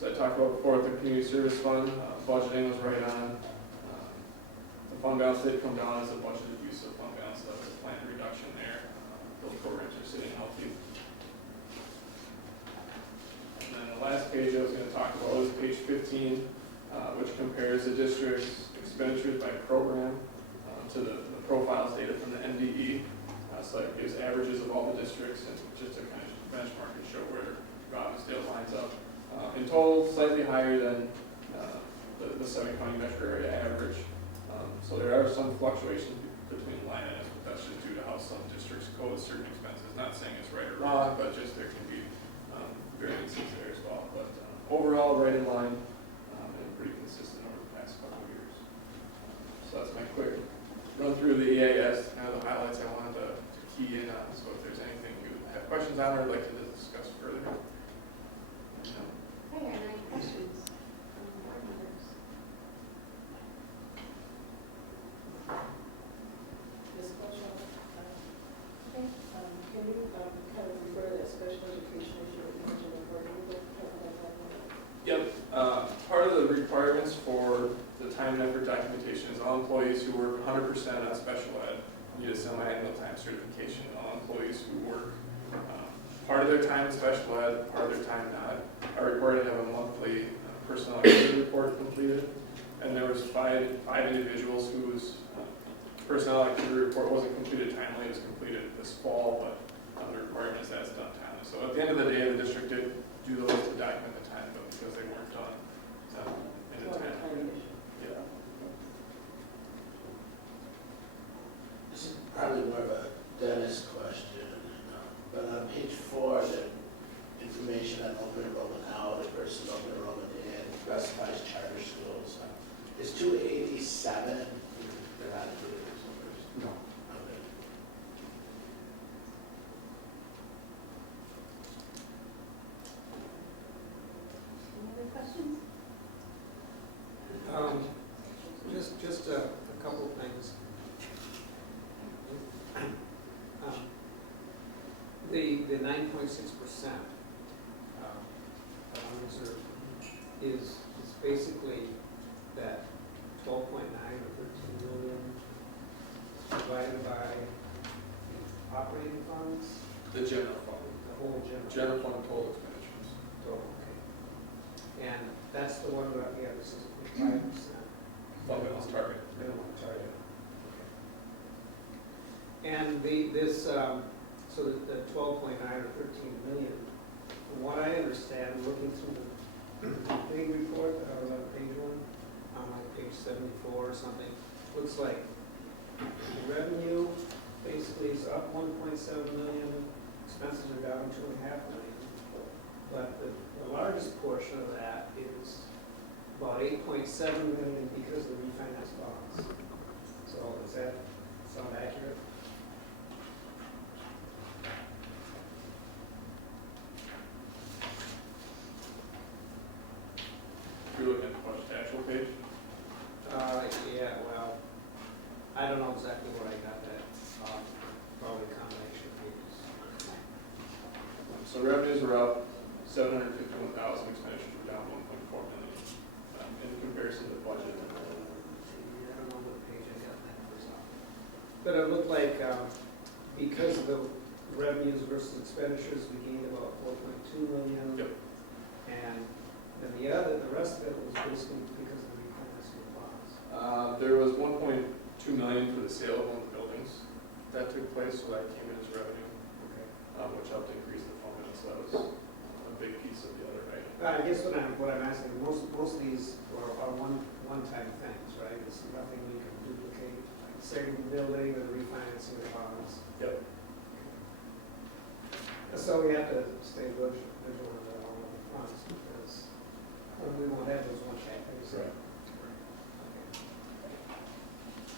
So I talked about before with the community service fund, budgeting was right on. The fund balance did come down as a budgeted use of fund balance, so there's a planned reduction there. Those programs are sitting healthy. And then the last page I was going to talk about is page 15, which compares the district's expenditures by program to the profiles data from the NDE. So it gives averages of all the districts and just to kind of benchmark and show where Robbinsdale lines up. In total, slightly higher than the 7-county metro area average. So there are some fluctuations between line items, but that's just due to how some districts code certain expenses. Not saying it's right or wrong, but just there can be variances there as well. But overall, right in line and pretty consistent over the past couple of years. So that's my quick run through the EAS, kind of the highlights I wanted to key in on. So if there's anything you have questions on or would like to discuss further. Hey, are there any questions from the board members? This question, Okay. can you kind of refer to that special education issue that you mentioned before? Can you talk about that more? Yep. Part of the requirements for the time and effort documentation is all employees who work 100% on special ed need a semi-annual time certification. All employees who work part of their time in special ed, part of their time not, are required to have a monthly personnel activity report completed. And there was five individuals whose personnel activity report wasn't completed timely. It was completed this fall, but the requirement is that it's done timely. So at the end of the day, the district did do those to document the time, but because they weren't done in a time. Yeah. This is probably more of a Dennis question, but on page 4, the information on open enrollment out versus open enrollment in specifies charter schools. Is 287, they're not included as numbers? No. Okay. Any other questions? Just a couple of things. The 9.6% reserve is basically that 12.9 or 13 million divided by operating funds, The general fund. the whole general. General fund total expenditures. Oh, okay. And that's the one that we have, this is 5%. Fund balance target. Minimum target. Okay. And so the 12.9 or 13 million, from what I understand, looking through the big report that I was on page 1, on like page 74 or something, looks like the revenue basically is up 1.7 million, expenses are down 2.5 million. But the largest portion of that is about 8.7 million because of the refinance bonds. So does that sound accurate? If you're looking at the budget actual page. Yeah, well, I don't know exactly where I got that, probably a combination of pages. So revenues were up 751,000, expenditures were down 1.4 million in comparison to the budget. I don't know what page I got that first off. But it looked like, because of the revenues versus expenditures, we gained about 4.2 million. Yep. And then the rest of it was basically because of the refinancing of bonds. There was 1.2 million for the sale of one of the buildings that took place, so that came in as revenue, Okay. which helped increase the fund balance. So that was a big piece of the other item. I guess what I'm asking, most of these are one-time things, right? It's nothing we can duplicate, like saving the building or the refinancing of the bonds. Yep. So we have to stay vigilant on all of the fronts because we won't have those one-time things. Right.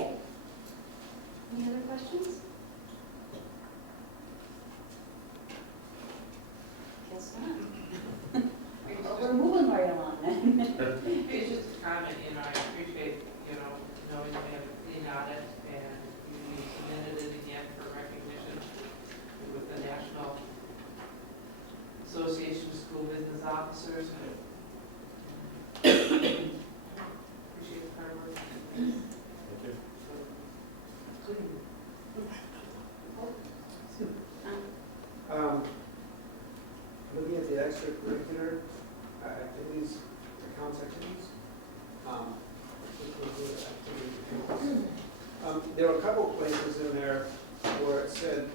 Okay. Any other questions? Guess not. Well, we're moving right along then. It's just a comment, I appreciate, knowing we have a clean audit and you submitted it again for recognition with the National Association of School Business Officers. Appreciate his hard work. Thank you. Looking at the extracurricular activities, accounts activities, there were a couple places in there where it said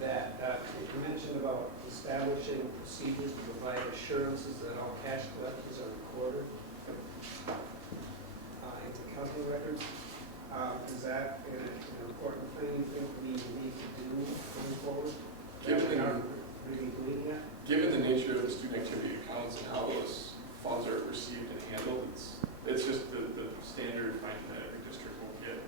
that, you mentioned about establishing procedures to provide assurances that all cash collections are recorded in the accounting records. Is that an important thing you think we need to do going forward? That we aren't really doing yet? Given the nature of the student activity accounts and how those funds are received and handled, it's just the standard finding that every district will get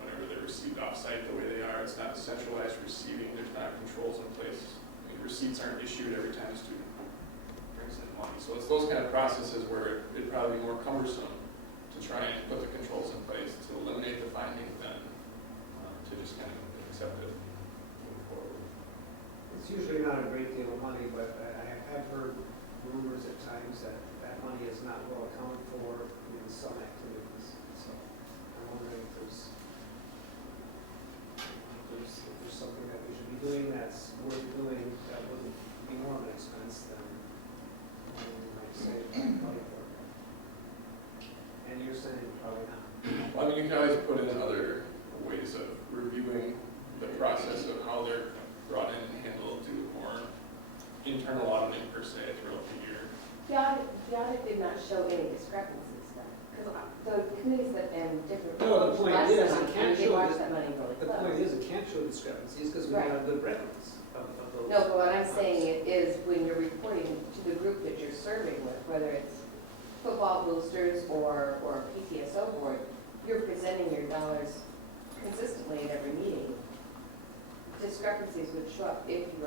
whenever they're received off-site the way they are. It's not centralized receiving, there's not controls in place. I mean, receipts aren't issued every time a student brings in money. So it's those kind of processes where it'd probably be more cumbersome to try and put the controls in place to eliminate the finding than to just kind of accept it moving forward. It's usually not a great deal of money, but I have heard rumors at times that that money is not well accounted for in some activities. So I'm wondering if there's something that we should be doing that's worth doing that wouldn't be more of an expense than we might save by money for. And you're saying probably not. Well, I mean, you can always put in other ways of reviewing the process of how they're brought in and handled, do more internal auditing per se throughout the year. The audit did not show any discrepancies then, because the committees that, and different. No, the point is, it can't they show, watch that money really the close. point is, it can't show discrepancies because we Right. have good records of those. No, but what I'm saying is when you're reporting to the group that you're serving with, whether it's football boosters or PTSO board, you're presenting your dollars consistently at every meeting. Discrepancies would show up if the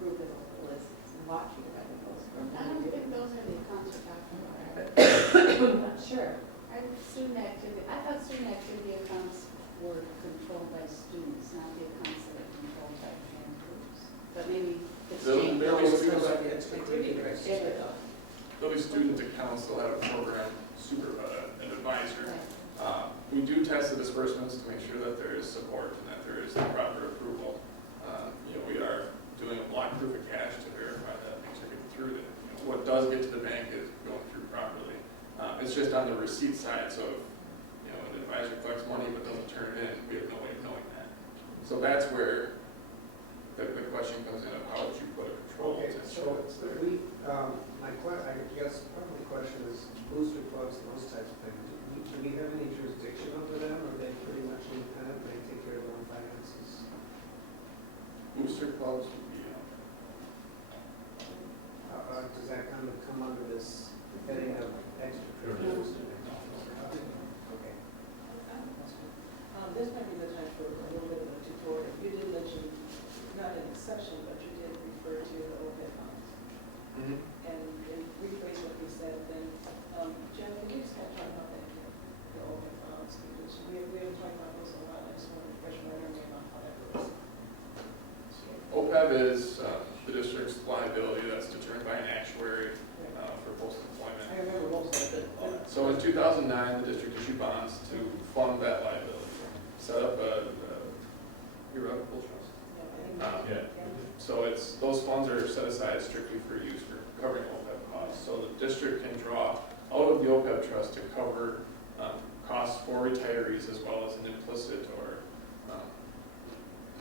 group as a whole is watching that. I don't think those are the accounts we're talking about. I'm not sure. I thought student activity accounts were controlled by students, not the accounts that are controlled by parent groups. But maybe it's changed. There'll be students, About the extracurricular activities. there'll be student accounts, they'll have a program, an advisor. We do test the disbursements to make sure that there is support and that there is the proper approval. We are doing a block proof of cash to verify that things are getting through. That what does get to the bank is going through properly. It's just on the receipt side. So if an advisor collects money but doesn't turn it in, we have no way of knowing that. So that's where the question comes in of how would you put a control Okay, to so it's there. I guess part of the question is booster clubs and those types of things. Do we have any jurisdiction over them, or are they pretty much independent, they take care of their own finances? Booster clubs would be, Does that kind of come under this heading of extracurriculars? Okay. This might be the time for a little bit of a tutorial. You did mention, not in the session, but you did refer to the OPEB funds. And rephrase what you said, then, Jen, can you just kind of talk about that, the OPEB funds? Because we haven't talked about this in a while. I just want to refresh my memory about how that works. OPEB is the district's liability that's determined by an actuary for post-employment. I remember most of it, but So in 2009, the district issued bonds to fund that liability. Set up a irrevocable trust. Yeah. So those funds are set aside strictly for use for covering OPEB costs. So the district can draw out of the OPEB trust to cover costs for retirees as well as an implicit or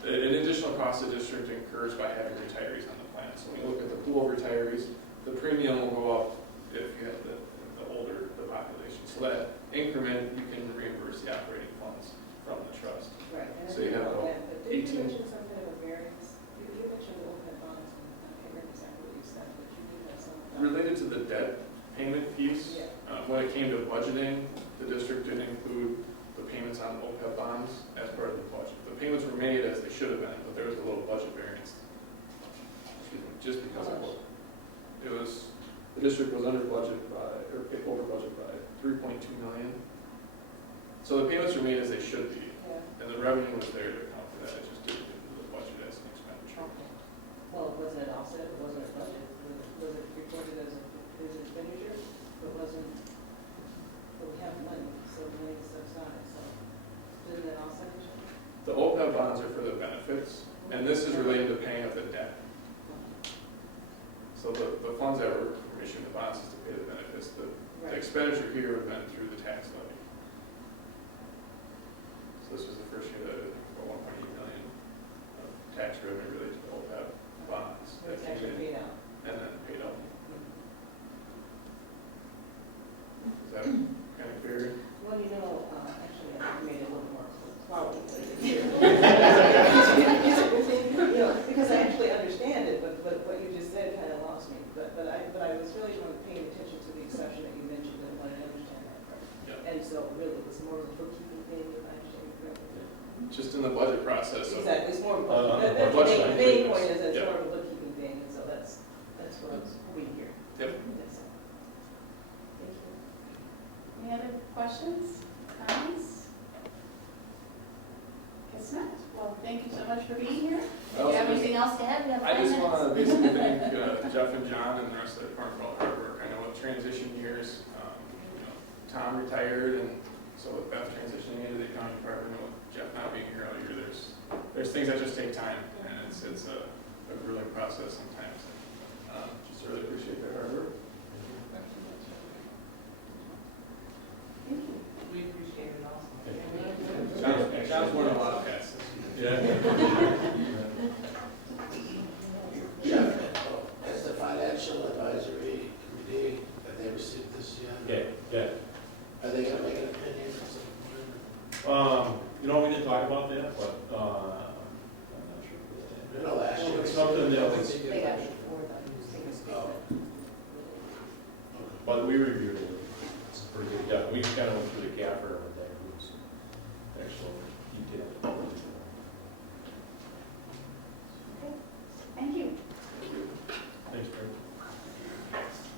an additional cost the district incurs by having retirees on the plan. So when you look at the pool of retirees, the premium will go up if you have the older the population. So that increment, you can reimburse the operating funds from the trust. right. And So you have that, but did 18. you mention some kind of a variance? You mentioned the OPEB bonds, and I can't remember exactly what you said, but you did have some. Related to the debt payment piece, Yeah. when it came to budgeting, the district didn't include the payments on OPEB bonds as part of the budget. The payments were made as they should have been, but there was a little budget variance. Just because it was, the district was under budget by, or over budget by 3.2 million. So the payments were made as they should be, Yeah. and the revenue was there to account for that. It just didn't get into the budget as an expenditure. Well, wasn't it offset, or wasn't it budget? Was it reported as an expenditure? So the funds that were issuing the bonds is to pay the benefits. The expenditure here would have been through the tax levy. So this was the first year that about 1.8 million of tax revenue related to the OPEB bonds. It's that came actually in paid out. and then paid out. Is that kind of clear? Well, actually, I think you made it a little more cloudy. Because I actually understand it, but what you just said kind of lost me. But I was really paying attention to the exception that you mentioned and wanted to understand that part. Yeah. And so really, it was more of a bookkeeping thing, if I understand it correctly. Just in the budget process. So Exactly, it's more of a budget bookkeeping. The main point is it's Yeah. more of a bookkeeping thing, and so that's what I was hoping to hear. Yep. That's all. Thank you. Any other questions, comments? Guess not. Well, thank you so much for being here. Do you have anything else to add? We have 5 I just minutes. want to basically thank Jeff and John and the rest of the department for all the hard work. I know with transition years, Tom retired, and so with Beth transitioning into the accounting department, and with Jeff now being here all year, there's things that just take time, and it's a grueling process sometimes. Just really appreciate their hard work. Thank you. We appreciate it also. John's worn a lot of hats. Yeah. Jeff, has the financial advisory committee, have they received this yet? Yeah. Are they gonna make an opinion at some point? We didn't talk about that, but, I'm not sure. if You know, last year. It's something that was, They got it before the Oh. but we reviewed it. It's pretty good. Yeah, we kind of went through the CAFR with